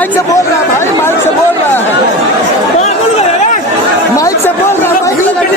Mic से बोल रहा है भाई, माइक से बोल रहा है, माइक से बोल रहा है, माइक लगा के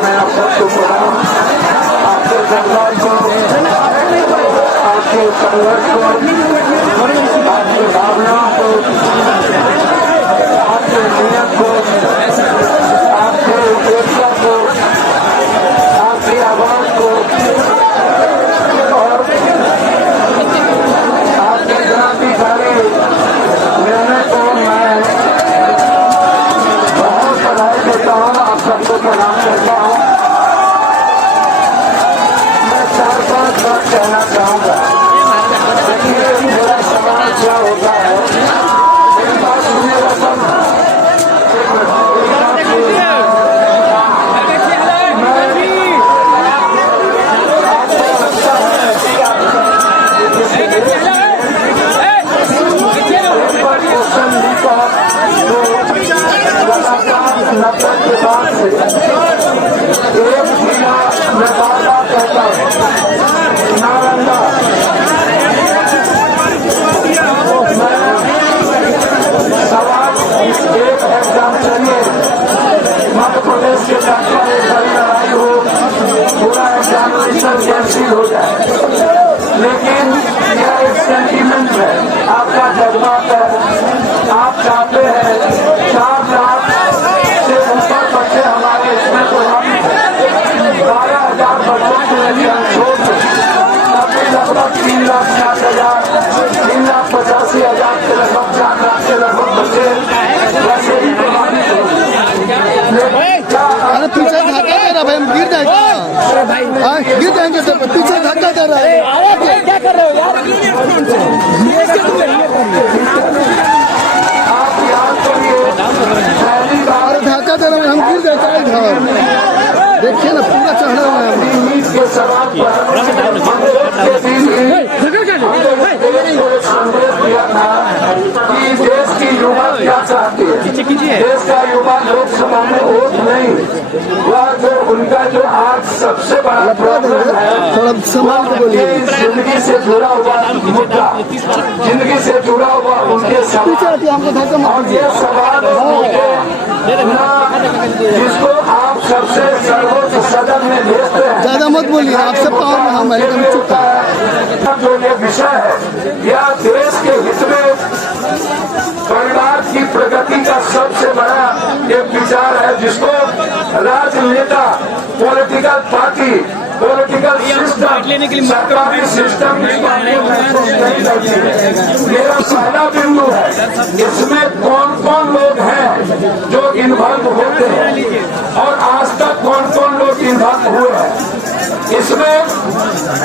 मैं आप सबको प्रणाम, आपके संघर्ष को, आपके संघर्ष को, आपकी भावनाओं को, आपके नियम को, आपके उपेक्षा को, आपकी आवाज को और आपके क्रांतिकारी निर्णय को मैं बहुत बधाई देता हूँ। आप सबको प्रणाम करता हूँ। मैं 4-5 बात कहना चाहूँगा। मेरा सवाल क्या होता है, मेरी बात सुनिएगा सब। नफरत के बाद से एक जिला मैं बार-बार कहता हूँ, नालंदा सवाल एक एग्जाम चलिए, मध्य प्रदेश के डॉक्टर एक बड़ी लड़ाई हो, पूरा एग्जामिनेशन कैंसिल हो जाए, लेकिन यह एक सेंटीमेंट है, आपका जज्बात है। आप चाहते हैं 4 लाख से ऊपर बच्चे हमारे इसमें प्रभावित हैं, 12,000 बच्चों के यदि हम छोड़ दें तभी लगभग 3,60,000, 3,85,000 के लगभग 4 लाख के लगभग बच्चे वैसे ही प्रभावित होंगे। अरे पीछे धक्का दे रहा भाई, हम गिर जाएंगे, गिर जाएंगे सब, पीछे धक्का दे रहा है। क्या कर रहे हो यार, आप याद करिए पहली बार धक्का दे रहा हूँ, हम गिर जाएंगे इधर, देखिए ना पूरा चढ़ा हुआ है। नीट के सवाल पर संदेश दिया था कि देश की युवा क्या चाहती है। देश का युवा लोकसभा में वोट नहीं, वह जो उनका जो आज सबसे बड़ा प्रॉब्लम है, थोड़ा संभाल के बोलिए, जिंदगी से जुड़ा हुआ मुद्दा, जिंदगी से जुड़ा हुआ उनके सवाल, और ये सवाल जिसको आप सबसे सर्वोच्च सदन में भेजते हैं। ज्यादा मत बोलिए, आपसे पावर में हम चुप है। जो ये विषय है, यह देश के हित में परिवार की प्रगति का सबसे बड़ा एक विचार है, जिसको राजनेता, पॉलिटिकल पार्टी, पॉलिटिकल सिस्टम, सरकारी सिस्टम मेरा पहला बिंदु है। इसमें कौन कौन लोग हैं जो इन्वॉल्व होते हैं और आज तक कौन कौन लोग इन्वॉल्व हुए हैं। इसमें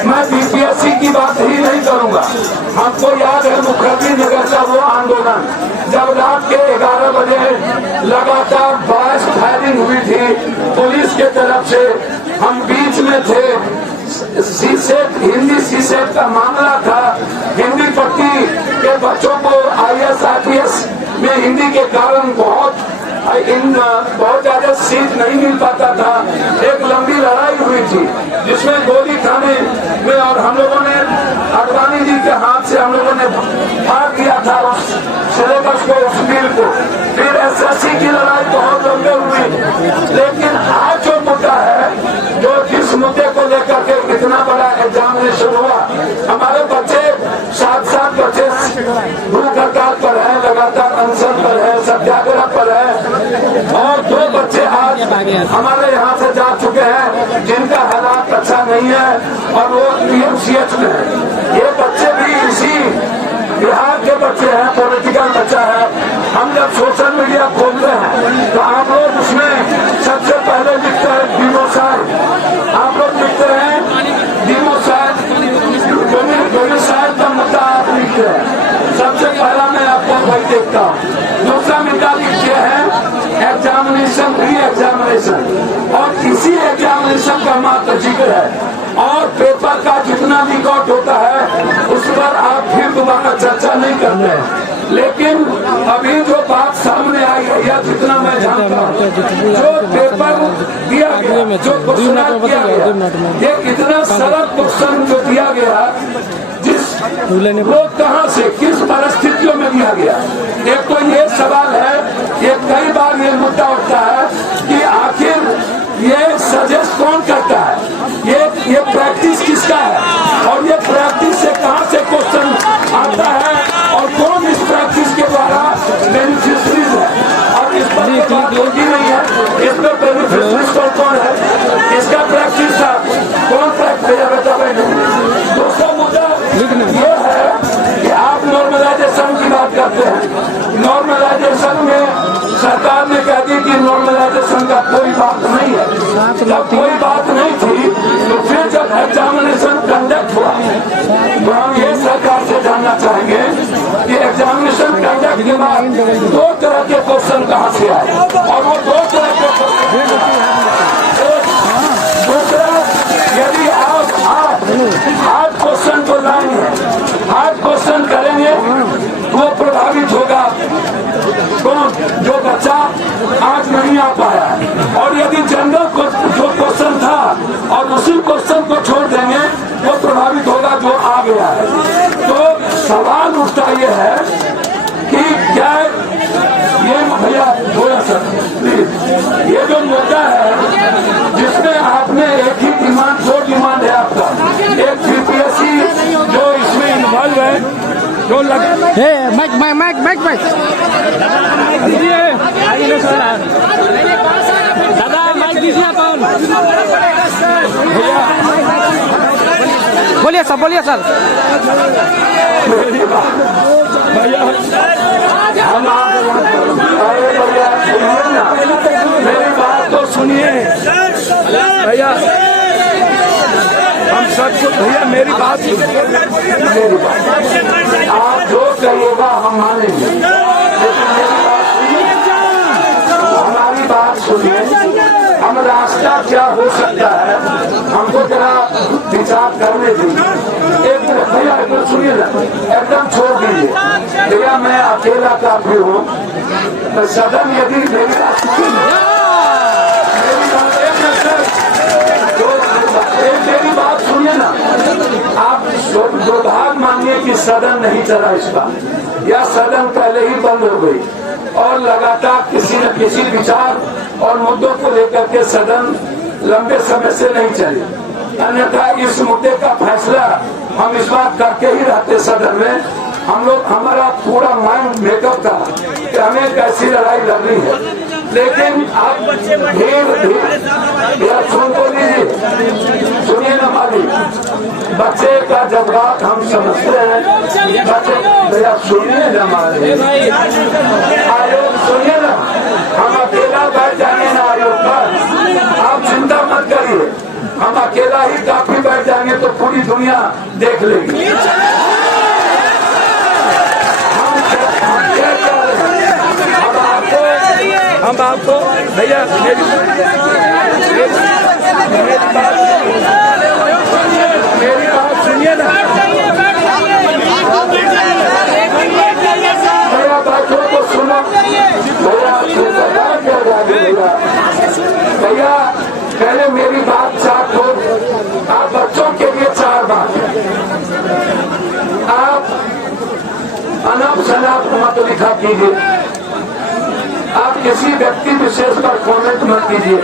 मैं बीपीएससी की बात ही नहीं करूंगा। हमको याद है मुखर्जी नगर का वो आंदोलन, जब रात के 11 बजे लगातार 22 फायरिंग हुई थी पुलिस के तरफ से, हम बीच में थे, सीसेट, हिंदी सीसेट का मामला था, हिंदी पट्टी के बच्चों को IAS में हिंदी के कारण बहुत ज्यादा सीट नहीं मिल पाता था। एक लंबी लड़ाई हुई थी जिसमें गोली खाने में, और हम लोगों ने अडवाणी जी के हाथ से हम लोगों ने फाड़ दिया था उस सिलेबस को, उस बिल को। फिर SSC की लड़ाई बहुत लंबे हुई, लेकिन आज जो मुद्दा है, जो जिस मुद्दे को लेकर के इतना बड़ा एग्जामिनेशन हुआ, हमारे बच्चे 7 बच्चे भूख हड़ताल पर है, लगातार अनशन पर है, सत्याग्रह पर है, और 2 बच्चे आज हमारे यहाँ से जा चुके हैं जिनका हालात अच्छा नहीं है और वो PMCH में है। ये बच्चे भी बिहार के बच्चे हैं, पॉलिटिकल बच्चा है, हम जब सोशल मीडिया खोलते हैं तो आप लोग उसमें सबसे पहले लिखते हैं डिमोसाइड, आप लोग लिखते हैं डिमोसाइड, डोमिसाइड का मुद्दा आप लिखते हैं। सबसे पहला मैं आपको वही देखता हूँ। दूसरा मुद्दा लिखते हैं एग्जामिनेशन, री एग्जामिनेशन, और इसी एग्जामिनेशन का मात्र जिक्र है और पेपर का जितना रिकॉर्ड होता है उस पर आप फिर दोबारा चर्चा नहीं करते हैं। लेकिन अभी जो बात सामने आई है या जितना मैं जानता हूँ, जो पेपर दिया गया, जो क्वेश्चन दिया गया, ये इतना सरल क्वेश्चन जो दिया गया, जिस वो कहाँ से किस परिस्थितियों में दिया गया। एक तो ये सवाल है, ये कई बार ये मुद्दा उठता है कि आखिर ये सजेस्ट कौन करता है, ये प्रैक्टिस किसका है, और ये प्रैक्टिस से कहाँ से क्वेश्चन आता है, और कौन इस प्रैक्टिस के द्वारा बेनिफिशरीज है, और इस पर तो बात होती नहीं है। इस पर बेनिफिशरीज कौन है, इसका प्रैक्टिस था, कौन प्रैक्टिस बता रहे हैं। दूसरा मुद्दा ये है कि आप नॉर्मलाइजेशन की बात करते हैं। नॉर्मलाइजेशन में सरकार ने कह दी कि नॉर्मलाइजेशन का कोई बात नहीं है। जब कोई बात नहीं थी तो फिर जब एग्जामिनेशन कंडक्ट हुआ तो हम ये सरकार से जानना चाहेंगे कि एग्जामिनेशन कंडक्ट के बाद दो तरह के क्वेश्चन कहाँ से आए, और वो दो तरह के दूसरा, यदि आप हार्ड क्वेश्चन को लाएंगे, हार्ड क्वेश्चन करेंगे, वो प्रभावित होगा कौन, जो बच्चा आज नहीं आ पाया। और यदि जनरल जो क्वेश्चन था और उसी क्वेश्चन को छोड़ देंगे, वो प्रभावित होगा जो आ गया है। तो सवाल उठता ये है कि क्या ये, भैया थोड़ा सा प्लीज, ये जो मुद्दा है जिसमें आपने एक ही डिमांड, दो डिमांड है आपका, एक बीपीएससी जो इसमें इन्वॉल्व है, जो दादा माइक दीजिए, कौन बोलिए सर, बोलिए सर। मेरी बात तो सुनिए भैया, हम सबको, भैया मेरी बात सुनिए, मेरी बात आप जो कहिएगा हम मानेंगे, लेकिन मेरी बात सुनिए, हमारी बात सुनिए। हम रास्ता क्या हो सकता है हमको जरा विचार करने दीजिए। एक मिनट भैया, एक मिनट सुनिए ना, एकदम छोड़ दीजिए भैया, मैं अकेला काफी हूँ। तो सदन यदि मेरी बात मेरी बात सुनिए ना, आप दुर्भाग्य मानिए कि सदन नहीं चला इसका, या सदन पहले ही बंद हो गई और लगातार किसी न किसी विचार और मुद्दों को लेकर के सदन लंबे समय से नहीं चली। अन्यथा इस मुद्दे का फैसला हम इस बार करके ही रहते सदन में। हम लोग, हमारा पूरा माइंड मेकअप था कि हमें कैसी लड़ाई लड़नी है, लेकिन आप भीड़ सुन को लीजिए, सुनिए ना माली, बच्चे का जज्बात हम समझते हैं। बच्चे भैया सुनिए ना माली, आयोग सुनिए ना, हम अकेला बैठ जाएंगे ना आयोग पर, आप चिंता मत करिए, हम अकेला ही काफी बैठ जाएंगे तो पूरी दुनिया देख लेगी। हम आपको भैया मेरी बात सुनिए ना, भैया बातों को सुनो भैया, पहले मेरी बात चार हो, आप बच्चों के लिए चार बात, आप अनाप शनाप मत लिखा कीजिए, आप किसी व्यक्ति विशेष पर कमेंट मत कीजिए,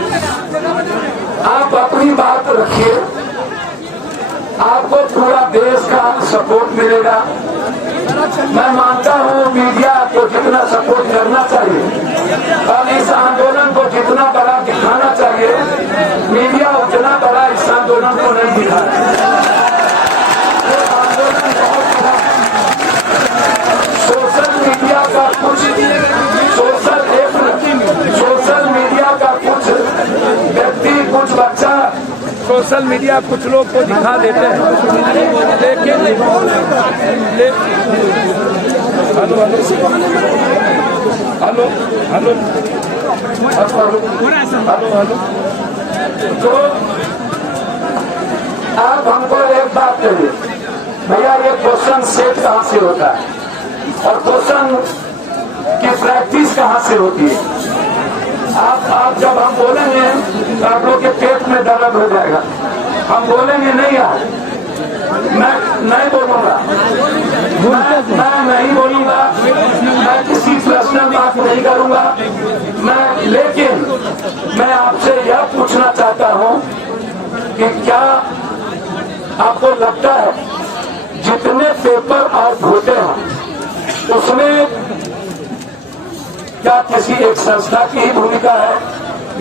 आप अपनी बात रखिए, आपको पूरा देश का सपोर्ट मिलेगा। मैं मानता हूँ मीडिया को जितना सपोर्ट करना चाहिए और इस आंदोलन को जितना बड़ा दिखाना चाहिए, मीडिया उतना बड़ा इस आंदोलन को नहीं दिखा है। आंदोलन बहुत बड़ा सोशल मीडिया कुछ लोग को दिखा देते हैं, लेकिन हेलो हेलो हेलो, तो आप हमको एक बात करिए भैया, ये क्वेश्चन सेट कहाँ से होता है और क्वेश्चन की प्रैक्टिस कहाँ से होती है? आप जब हम बोलेंगे तो आप लोग के पेट में दर्द हो जाएगा। हम बोलेंगे नहीं यार, मैं नहीं बोलूंगा, मैं नहीं बोलूंगा, मैं किसी पर्सनल बात नहीं करूंगा, लेकिन मैं आपसे यह पूछना चाहता हूं कि क्या आपको लगता है जितने पेपर आप होते हैं उसमें क्या किसी एक संस्था की ही भूमिका है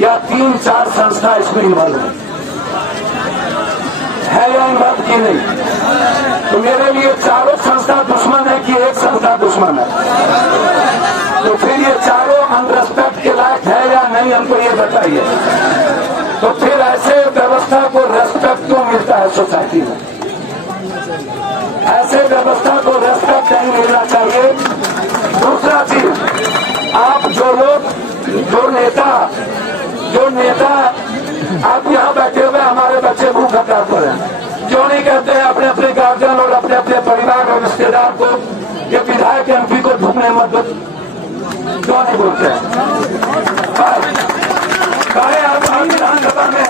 या 3-4 संस्था इसमें इन्वॉल्व है या इन्वॉल्व की नहीं? तो मेरे लिए चारों संस्था दुश्मन है कि एक संस्था दुश्मन है? तो फिर ये चारों अनरेस्पेक्ट के लायक है या नहीं, हमको ये बताइए। तो फिर ऐसे व्यवस्था को रेस्पेक्ट क्यों मिलता है सोसाइटी में? ऐसे व्यवस्था को रेस्पेक्ट नहीं मिलना चाहिए। दूसरा चीज, आप जो नेता आप यहाँ बैठे हुए हमारे बच्चे भूख हड़ताल पर हैं, क्यों नहीं कहते हैं अपने अपने गार्जियन और अपने अपने परिवार और रिश्तेदार को ये विधायक एमपी को भूखने मत दो? क्यों नहीं बोलते हैं? आप विधानसभा में